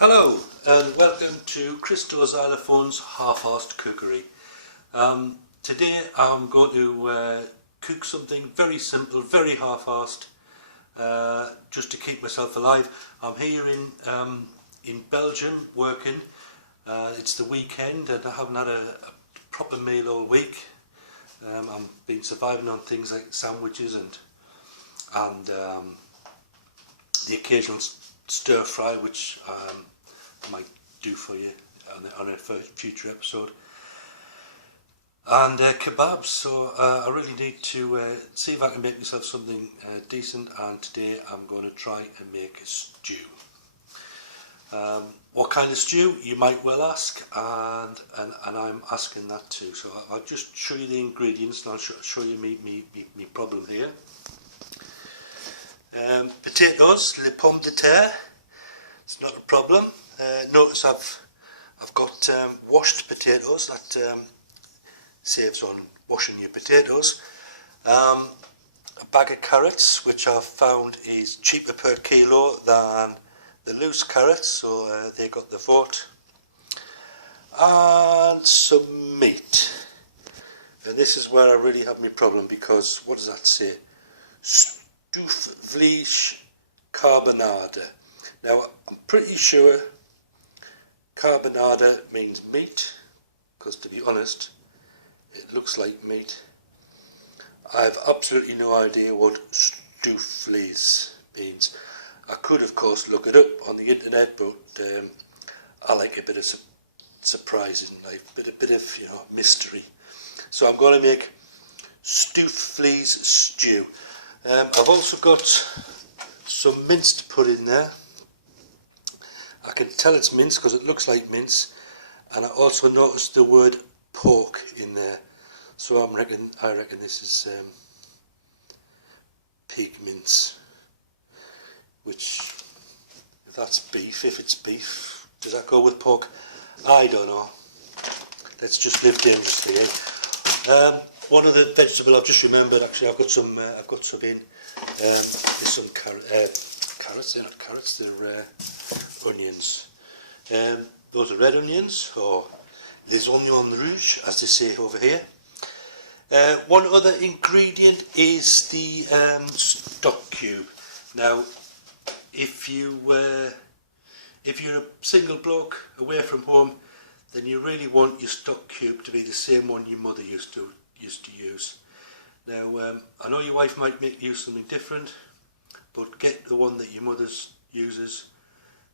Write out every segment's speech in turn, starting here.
Hello and welcome to Christo's Xylophone's Half-Arsed Cookery. Today I'm going to cook something very simple, very half-arsed, just to keep myself alive. I'm here in Belgium working. It's the weekend and I haven't had a proper meal all week. I've been surviving on things like sandwiches and the occasional stir fry, which I might do for you on a future episode, and kebabs. So I really need to see if I can make myself something decent, and today I'm going to try and make a stew. What kind of stew, you might well ask, and I'm asking that too. So I'll just show you the ingredients and I'll show you me problem here. Potatoes, les pommes de terre, it's not a problem. Notice I've got washed potatoes. That saves on washing your potatoes. A bag of carrots, which I've found is cheaper per kilo than the loose carrots, so they got the vote. And some meat. And this is where I really have my problem, because what does that say? Stoofvlees carbonade. Now I'm pretty sure carbonade means meat, because to be honest it looks like meat. I have absolutely no idea what stoofvlees means. I could of course look it up on the internet, but I like a bit of surprise in life, a bit of mystery. So I'm going to make stoofvlees stew. I've also got some mince to put in there. I can tell it's mince because it looks like mince, and I also noticed the word pork in there. So I reckon this is pig mince. Which, if that's beef, if it's beef, does that go with pork? I don't know. Let's just live dangerously. One other vegetable I've just remembered. Actually, I've got some in. There's some carrots. They're not carrots. They're onions. Those are red onions, or les oignons rouges, as they say over here. One other ingredient is the stock cube. Now, if you're a single bloke away from home, then you really want your stock cube to be the same one your mother used to use. Now, I know your wife might use something different, but get the one that your mother uses,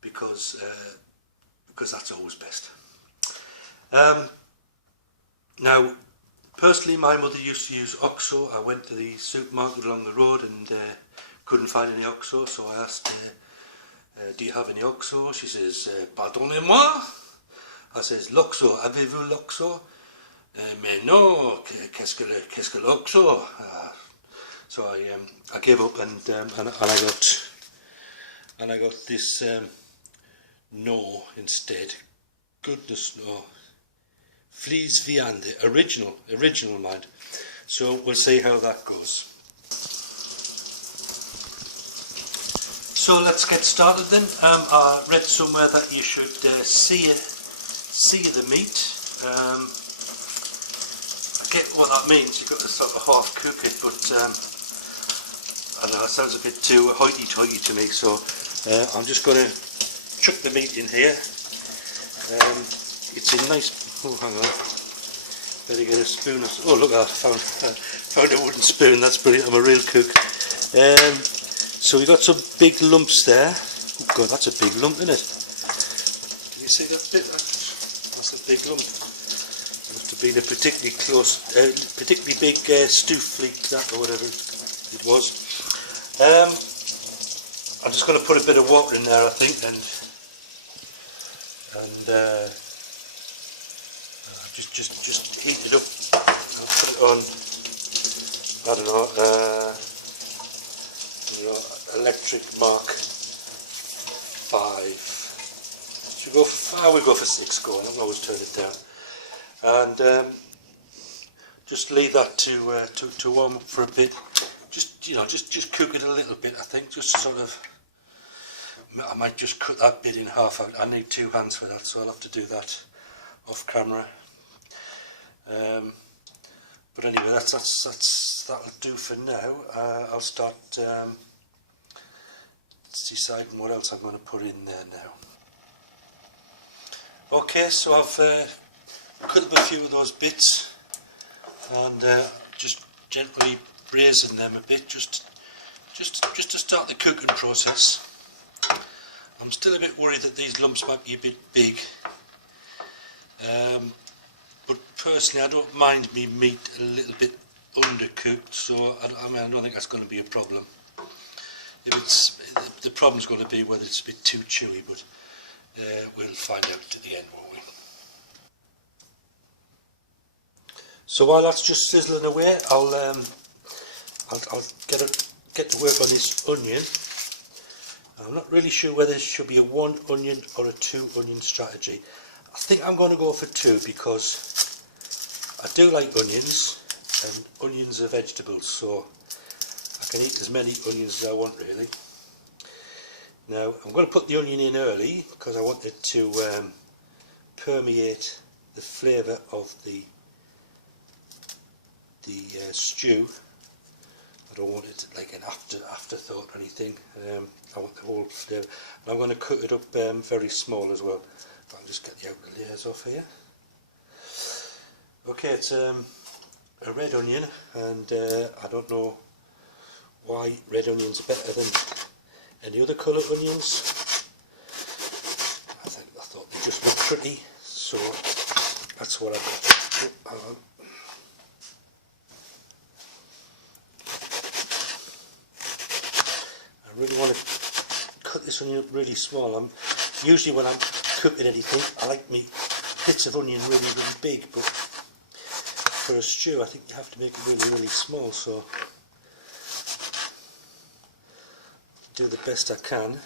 because that's always best. Now, personally, my mother used to use OXO. I went to the supermarket along the road and couldn't find any OXO, so I asked her, do you have any OXO? She says, pardonnez-moi. I says, l'OXO, avez-vous l'OXO? Mais non, qu'est-ce que l'OXO? So I gave up and I got this no instead. Goodness no. Vlees viande, original mind. So we'll see how that goes. So let's get started then. I read somewhere that you should sear the meat. I get what that means. You've got to sort of half cook it, but I don't know, it sounds a bit too hoity-toity to me. So I'm just going to chuck the meat in here. It's a nice. Oh, hang on. Better get a spoon. Oh, look! I found a wooden spoon. That's brilliant. I'm a real cook. So we got some big lumps there. Oh God, that's a big lump, isn't it? Can you see that bit? That's a big lump. Must have been a particularly big stoofvlees, that or whatever it was. I'm just going to put a bit of water in there, I think, and just heat it up. I'll put it on. I don't know. Electric Mark 5. Should we go for, we'll go for 6 going. I'll always turn it down. And just leave that to warm up for a bit. Just cook it a little bit, I think, just sort of I might just cut that bit in half. I need 2 hands for that, so I'll have to do that off camera. But anyway, that'll do for now. I'll start deciding what else I'm going to put in there now. Okay, so I've cut up a few of those bits and just gently braising them a bit, just to start the cooking process. I'm still a bit worried that these lumps might be a bit big, but personally I don't mind me meat a little bit undercooked, so I don't think that's going to be a problem. The problem's going to be whether it's a bit too chewy, but we'll find out at the end, won't we? So while that's just sizzling away, I'll get to work on this onion. I'm not really sure whether it should be a 1 onion or a 2 onion strategy. I think I'm going to go for 2 because I do like onions, and onions are vegetables, so I can eat as many onions as I want really. Now I'm going to put the onion in early because I want it to permeate the flavour of the stew. I don't want it like an afterthought or anything. I want the whole flavour. And I'm going to cut it up very small as well. If I can just get the outer layers off here. Okay, it's a red onion, and I don't know why red onions are better than any other colour onions. I thought they just look pretty, so that's what I've got. I really want to cut this onion up really small. Usually when I'm cooking anything, I like me bits of onion really, really big, but for a stew I think you have to make it really, really small, so do the best I can.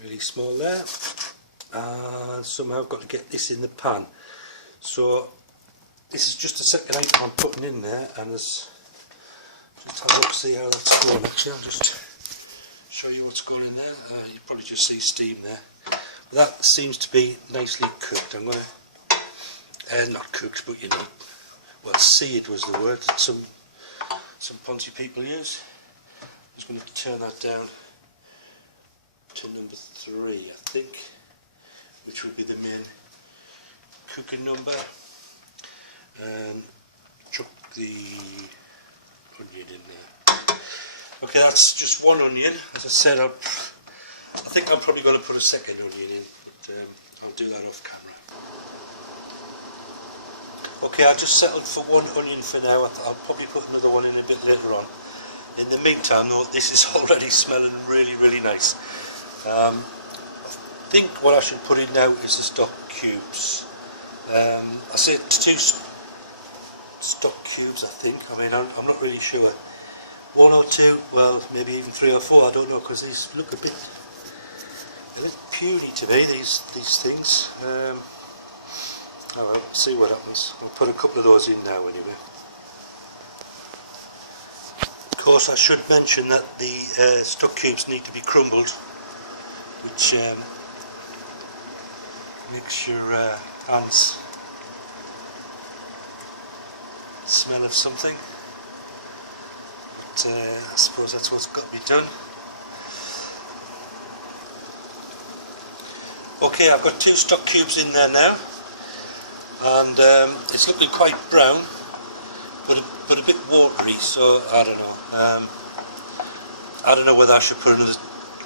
Really small there, and somehow I've got to get this in the pan. So this is just the second item I'm putting in there, and there's just have a look, see how that's going. Actually, I'll just show you what's going in there. You probably just see steam there. But that seems to be nicely cooked. I'm going to, not cooked, but you know, well, seared was the word that some Ponzi people use. I'm just going to turn that down to number 3, I think, which will be the main cooking number, and chuck the onion in there. Okay, that's just 1 onion. As I said, I think I'm probably going to put a second onion in, but I'll do that off camera. Okay, I just settled for 1 onion for now. I'll probably put another one in a bit later on. In the meantime though, this is already smelling really, really nice. I think what I should put in now is the stock cubes. I say 2 stock cubes, I think. I mean, I'm not really sure. 1 or 2, well, maybe even 3 or 4, I don't know, because these look a little puny to me, these things. Oh well, see what happens. I'll put a couple of those in now anyway. Of course, I should mention that the stock cubes need to be crumbled, which makes your hands smell of something, but I suppose that's what's got to be done. Okay, I've got 2 stock cubes in there now, and it's looking quite brown, but a bit watery, so I don't know. I don't know whether I should put another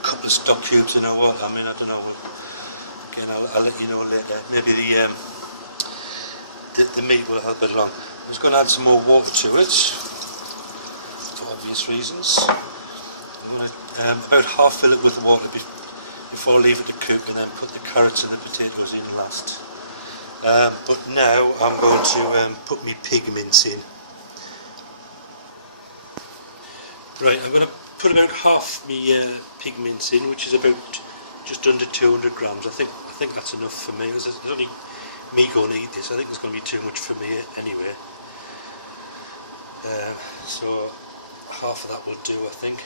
couple of stock cubes in or what. I mean, I don't know. Again, I'll let you know later. Maybe the meat will help it along. I was going to add some more water to it for obvious reasons. I'm going to about half fill it with the water before I leave it to cook, and then put the carrots and the potatoes in last. But now I'm going to put my pig mince in. Right, I'm going to put about half my pig mince in, which is about just under 200 grams. I think that's enough for me. There's only me going to eat this. I think there's going to be too much for me anyway. So half of that will do, I think.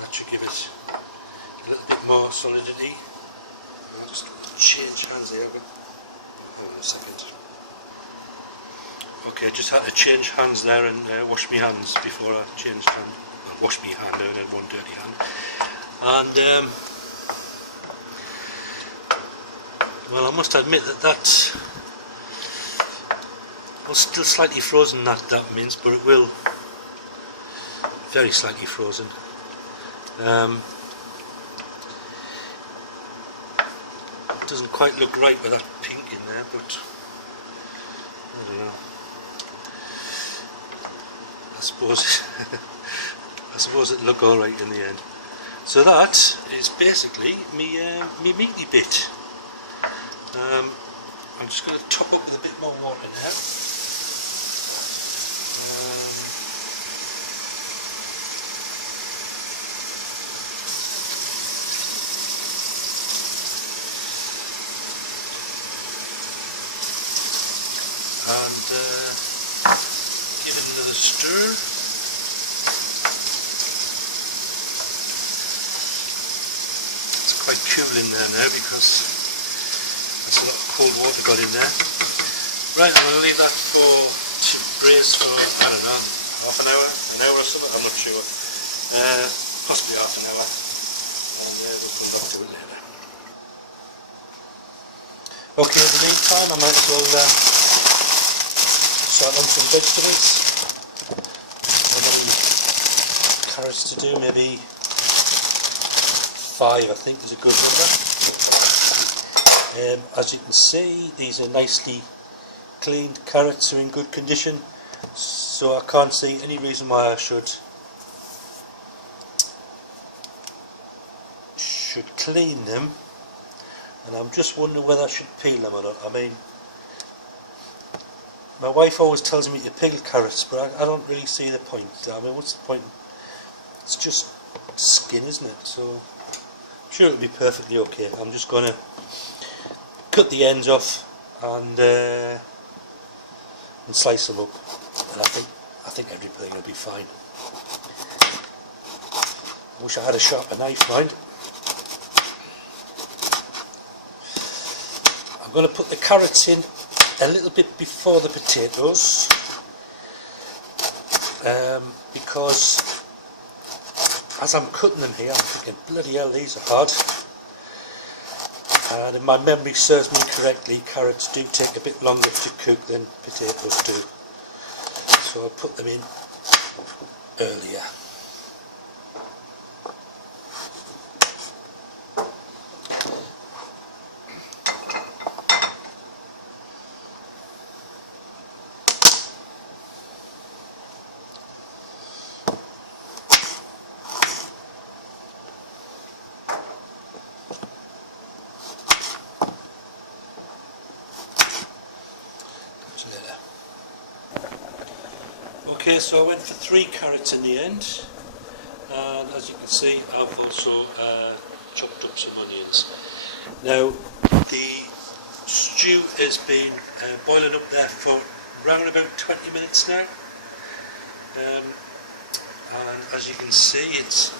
That should give it a little bit more solidity. I'll just change hands there. Hold on a second. Okay, just had to change hands there and wash my hands before I changed hand. Well, wash my hand out, I had one dirty hand. And well, I must admit that was still slightly frozen, that mince, but it will very slightly frozen. It doesn't quite look right with that pink in there, but I don't know. I suppose it'll look all right in the end. So that is basically me meaty bit. I'm just going to top up with a bit more water now. And give it another stir. It's quite cool in there now because that's a lot of cold water got in there. Right, I'm going to leave that to braise for, I don't know, half an hour or something, I'm not sure. Possibly half an hour. And we'll come back to it later. Okay, in the meantime I might as well start on some vegetables. How many carrots to do? Maybe 5, I think is a good number. As you can see, these are nicely cleaned carrots, are in good condition, so I can't see any reason why I should clean them, and I'm just wondering whether I should peel them or not. I mean, my wife always tells me to peel carrots, but I don't really see the point. I mean, what's the point? It's just skin, isn't it? So I'm sure it'll be perfectly okay. I'm just going to cut the ends off and slice them up, and I think everything will be fine. I wish I had a sharper knife, mind. I'm going to put the carrots in a little bit before the potatoes, because as I'm cutting them here, I'm thinking, bloody hell, these are hard. And if my memory serves me correctly, carrots do take a bit longer to cook than potatoes do. So I'll put them in earlier. Okay, so I went for 3 carrots in the end, and as you can see I've also chopped up some onions. Now the stew has been boiling up there for around about 20 minutes now, and as you can see it's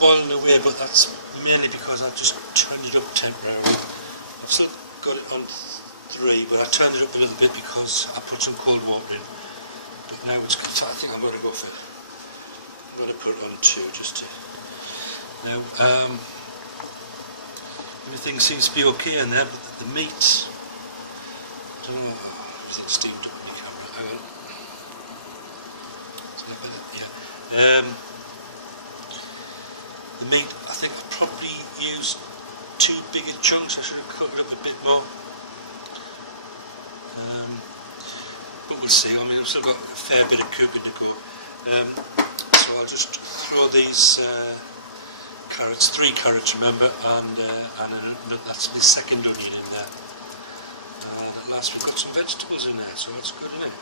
boiling away, but that's mainly because I've just turned it up temporarily. I've still got it on 3, but I turned it up a little bit because I put some cold water in. But now it's good. I think I'm going to go for. I'm going to put it on 2 just to. Now everything seems to be okay in there, but the meat. I don't know. Is it steamed up in the camera? Hang on. Is that better? Yeah. The meat. I think I probably used 2 bigger chunks. I should have cut it up a bit more. But we'll see. I mean, I've still got a fair bit of cooking to go. So I'll just throw these carrots, 3 carrots, remember, and that's the second onion in there. And at last we've got some vegetables in there, so that's good, isn't it?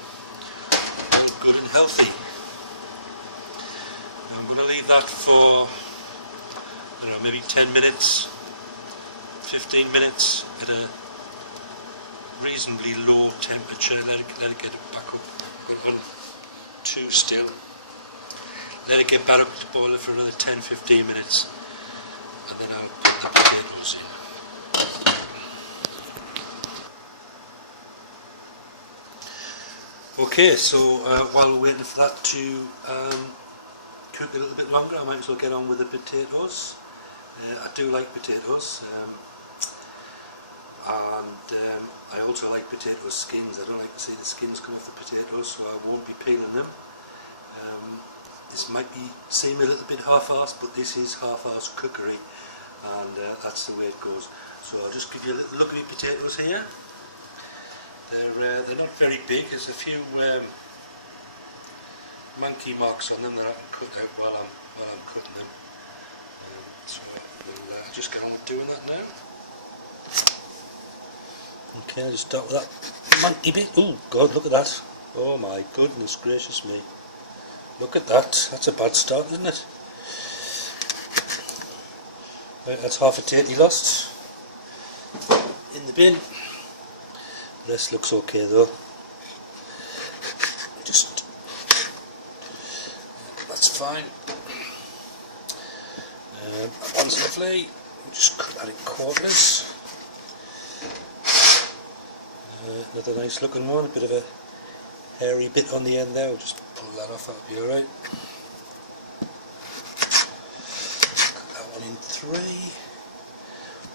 All good and healthy. I'm going to leave that for, I don't know, maybe 10 minutes, 15 minutes at a reasonably low temperature. Let it get back up. We're on 2 still. Let it get back up to boil for another 10-15 minutes, and then I'll put the potatoes in. Okay, so while we're waiting for that to cook a little bit longer, I might as well get on with the potatoes. I do like potatoes, and I also like potato skins. I don't like to see the skins come off the potatoes, so I won't be peeling them. This might seem a little bit half-arsed, but this is Half-Arsed Cookery, and that's the way it goes. So I'll just give you a little look at the potatoes here. They're not very big. There's a few monkey marks on them that I can cut out while I'm cutting them. So we'll just get on with doing that now. Okay, I'll just start with that monkey bit. Oh God, look at that! Oh my goodness gracious me! Look at that. That's a bad start, isn't it? Right, that's half a tatey lost in the bin. This looks okay though. Just that's fine. That one's lovely. Just cut that in quarters. Another nice looking one. A bit of a hairy bit on the end there. We'll just pull that off. That'll be all right. Cut that one in 3.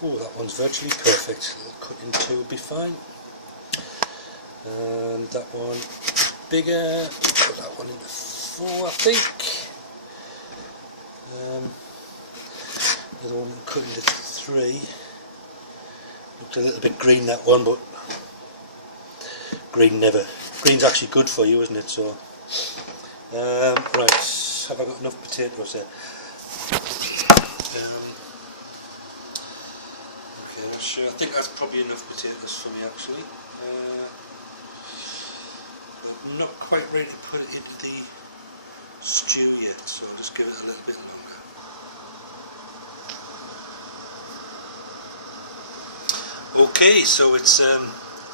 Oh, that one's virtually perfect. Cut in 2 would be fine. And that one bigger, put that one into 4 I think. The one cut into 3. Looked a little bit green, that one, but green's actually good for you, isn't it? So right, have I got enough potatoes there? Okay, not sure. I think that's probably enough potatoes for me actually. I'm not quite ready to put it into the stew yet, so I'll just give it a little bit longer. Okay, so it's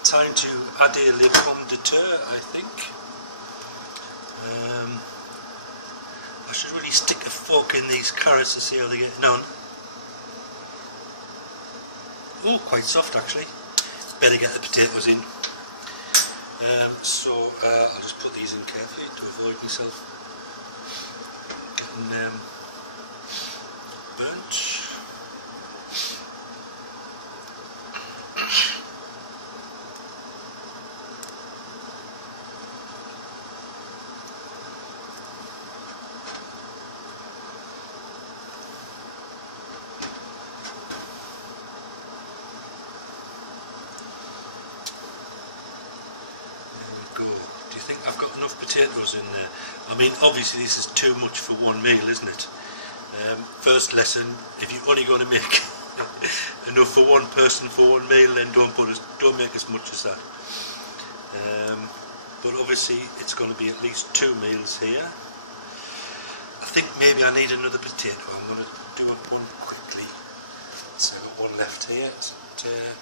time to adder les pommes de terre, I think. I should really stick a fork in these carrots to see how they're getting on. Oh, quite soft actually. Better get the potatoes in. So I'll just put these in carefully to avoid myself getting burnt. Do you think I've got enough potatoes in there? I mean, obviously this is too much for one meal, isn't it? First lesson: if you're only going to make enough for one person for one meal, then don't make as much as that. But obviously it's going to be at least 2 meals here. I think maybe I need another potato. I'm going to do one quickly. So I've got one left here. Yeah,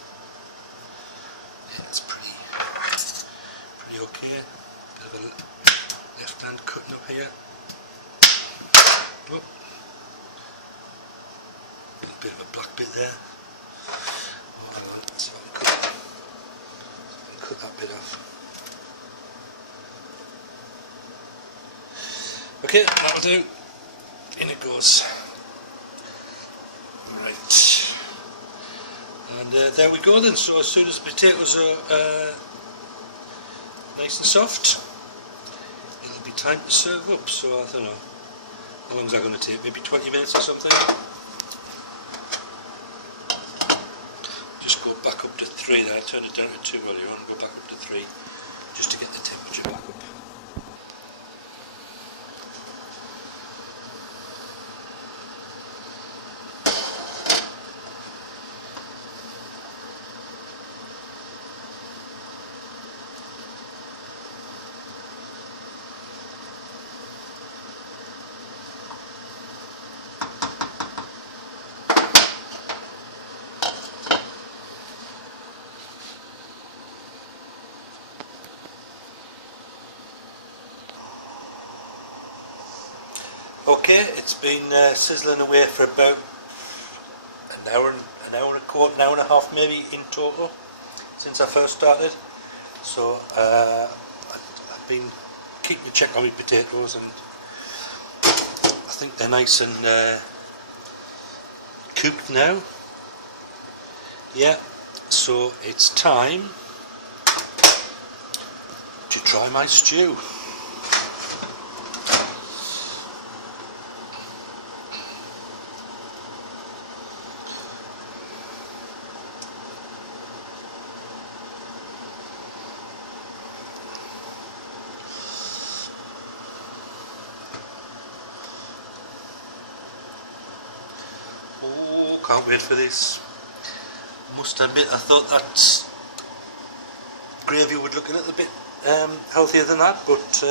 it's pretty okay. Bit of a left hand cutting up here. Oh. A bit of a black bit there. Oh, hang on, so I can cut that bit off. Okay, that'll do. In it goes. Right. And there we go then. So as soon as the potatoes are nice and soft, it'll be time to serve up. So I don't know, how long is that going to take? Maybe 20 minutes or something. Just go back up to 3 there. I turned it down to 2 earlier on. Go back up to 3 just to get the temperature back up. Okay, it's been sizzling away for about an hour and a quarter, an hour and a half maybe in total since I first started. So I've been keeping a check on my potatoes, and I think they're nice and cooked now. Yeah, so it's time to try my stew. Oh, can't wait for this. Must admit, I thought that gravy would look a little bit healthier than that, but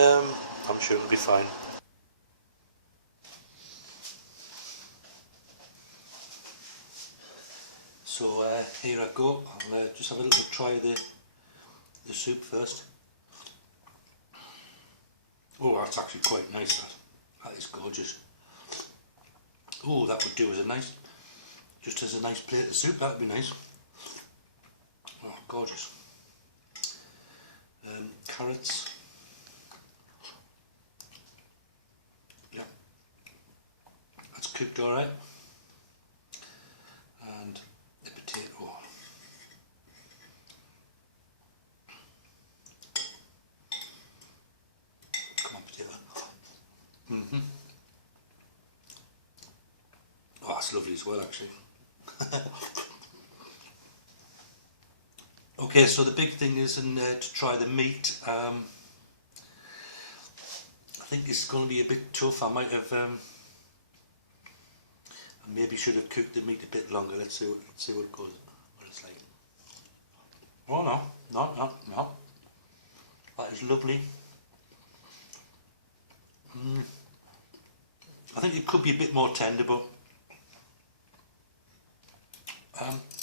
I'm sure it'll be fine. So here I go. I'll just have a little try of the soup first. Oh, that's actually quite nice. That is gorgeous. Oh, that would do as a nice, just as a nice plate of soup. That'd be nice. Oh, gorgeous. Carrots. Yeah, that's cooked all right. And the potato. Come on, potato. Oh, that's lovely as well, actually. Okay, so the big thing is to try the meat. I think it's going to be a bit tough. I might have, I maybe should have cooked the meat a bit longer. Let's see what it goes, what it's like. Oh no, that is lovely. I think it could be a bit more tender, but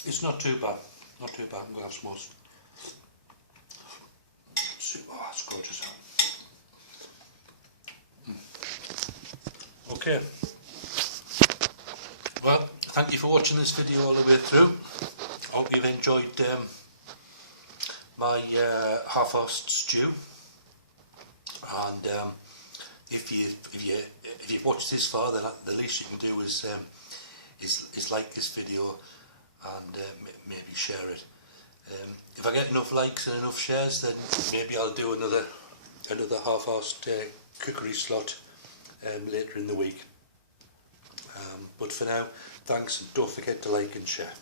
it's not too bad. Not too bad. I'm going to have some more. Oh, it's gorgeous. Okay. Well, thank you for watching this video all the way through. I hope you've enjoyed my half-arsed stew. And if you've watched this far, then the least you can do is like this video and maybe share it. If I get enough likes and enough shares, then maybe I'll do another half-arsed cookery slot later in the week. But for now, thanks, and don't forget to like and share.